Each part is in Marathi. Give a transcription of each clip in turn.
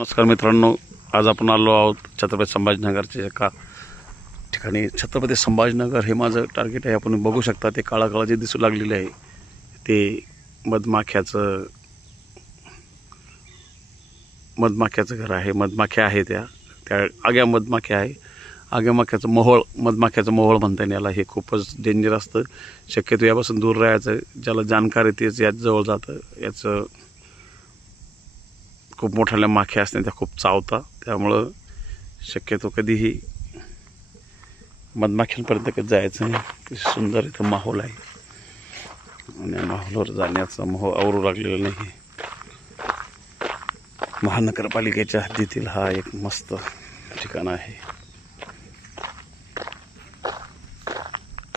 नमस्कार मित्रांनो आज आपण आलो आहोत छत्रपती संभाजीनगरच्या एका ठिकाणी. छत्रपती संभाजीनगर हे माझं टार्गेट आहे. आपण बघू शकता ते काळा काळा जे दिसू लागलेले आहे ते मधमाख्याचं मधमाख्याचं घर आहे. मधमाख्या आहे त्या. त्या आग्या मधमाख्या आहे. आग्या माख्याचं मोहोळ मधमाख्याचं मोहोळ म्हणता येईल याला. हे खूपच डेंजर असतं. शक्यतो यापासून दूर राहायचं ज्याला जाणकार आहे तेच याच जवळ जातं. याचं खूप मोठ्याल्या माख्या असतात त्या खूप चावतात त्यामुळं शक्यतो कधीही मधमाख्यांपर्यंत कधी जायचं नाही. सुंदर इथं माहोल आहे. आणि या माहोलवर जाण्याचा मोह आवरू लागलेला नाही. महानगरपालिकेच्या हद्दीतील हा एक मस्त ठिकाण आहे.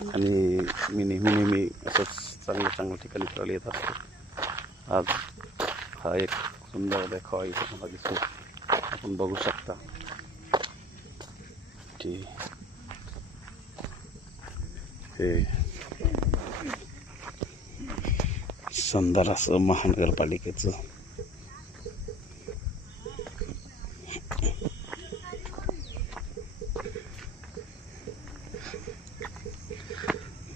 आणि मी नेहमी नेहमी असंच चांगल्या चांगल्या ठिकाणी फिरायला येत असतो. आज हा एक सुंदर देखावा इथे मला दिसतो आपण बघू शकता ठीक हे सुंदर असं महानगरपालिकेचं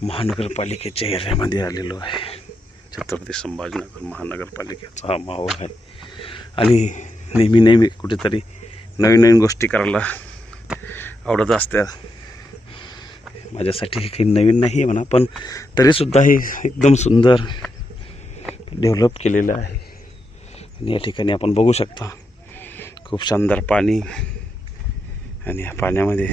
महानगरपालिकेच्या एरियामध्ये आलेलो आहे। छत्रपती संभाजीनगर महानगरपालिकेचा हा माहोल आहे. आणि नेहमी नेहमी कुठेतरी नवीन नवीन गोष्टी करायला आवडत असतात माझ्यासाठी हे काही नवीन नाही आहे म्हणा पण तरीसुद्धा हे एकदम सुंदर डेव्हलप केलेलं आहे. आणि या ठिकाणी आपण बघू शकता खूप शानदार पाणी आणि या पाण्यामध्ये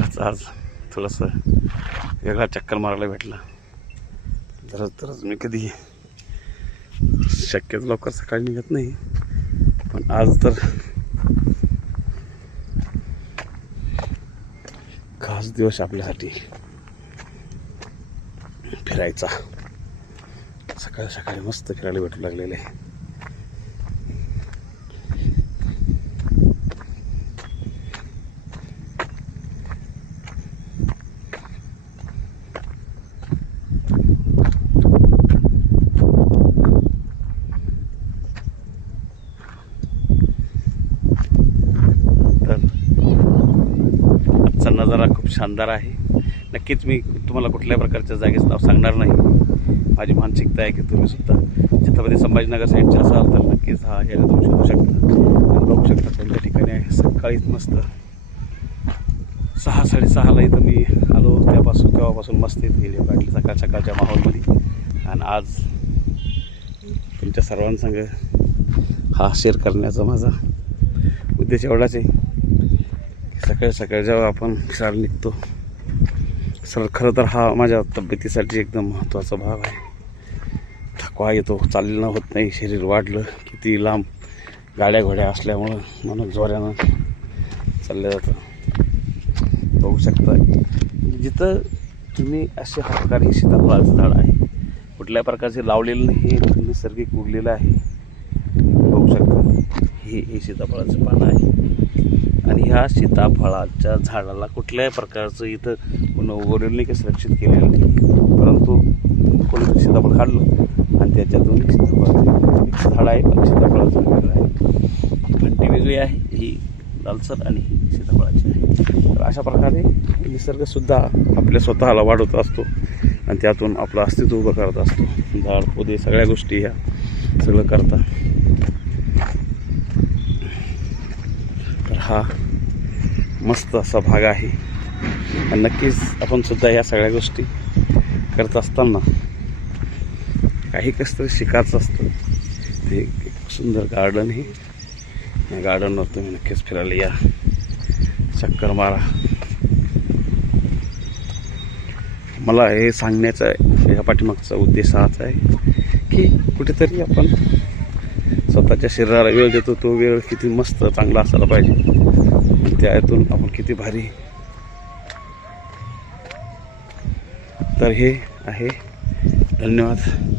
खरंच आज. थोडंसं वेगळा चक्कर मारायला भेटला. तरच तरच मी कधी शक्यतो लवकर सकाळी निघत नाही. पण आज तर खास दिवस आपल्यासाठी फिरायचा. सकाळी सकाळी मस्त फिरायला भेटू लागलेले आहे. खूप शानदार आहे. नक्कीच मी तुम्हाला कुठल्या प्रकारच्या जागेचं नाव सांगणार नाही. माझी मानसिकता आहे की तुम्ही सुद्धा छत्रपती संभाजीनगर साईडचे असाल तर नक्कीच हा ह्याला तुम्ही शोधू शकता. आणि बघू शकता कोणत्या ठिकाणी आहे. सकाळीच मस्त. सहा साडेसहाला इथं मी आलो. त्यापासून तेव्हापासून मस्त इथे गेले. वाटले सकाळ सकाळच्या माहोलमध्ये. आणि आज तुमच्या सर्वांसंग हा शेअर करण्याचा माझा उद्देश एवढाच आहे. सकाळी सकाळी जेव्हा आपण फिरायला निघतो सर खरं तर हा माझ्या तब्येतीसाठी एकदम महत्त्वाचा भाग आहे. थकवा येतो चालणं होत नाही शरीर वाढलं किती लांब गाड्या घोड्या असल्यामुळं म्हणून जोऱ्यानं चाललं जातं. बघू शकता जिथं तुम्ही असे हा प्रकारे हे सीताफळाचं झाड आहे कुठल्या प्रकारचे लावलेलं नाही हे नैसर्गिक उरलेलं आहे. बघू शकता हे हे सीताफळाचं पान आहे. आणि ह्या सीताफळाच्या झाडाला कुठल्याही प्रकारचं इथं कोण उगवलेलं नाही सुरक्षित केलेलं नाही. परंतु कोणी सीताफळ काढलं आणि त्याच्यातून सीताफळ सीताफळाचं झाड आहे पण सीताफळाचं वेगळं आहे घंटी वेगळी आहे ही लालसर आणि ही सीताफळाची आहे. तर अशा प्रकारे निसर्गसुद्धा आपल्या स्वतःला वाढवत असतो आणि त्यातून आपलं अस्तित्व उभं करत असतो. झाड पोदे सगळ्या गोष्टी ह्या सगळं करतात तर हा मस्त असा भाग आहे. नक्कीच आपण सुद्धा या सगळ्या गोष्टी करत असताना काही कसं तरी शिकायचं असतं. ते एक सुंदर गार्डन आहे. या गार्डनवर तुम्ही नक्कीच फिरायला या. चक्कर मारा. मला हे सांगण्याचा या पाठीमागचा उद्देश हाच आहे की कुठेतरी आपण स्वतःच्या शरीराला वेळ देतो तो वेळ किती मस्त चांगला असायला पाहिजे. त्यातून आपण किती भारी. तर हे आहे. धन्यवाद.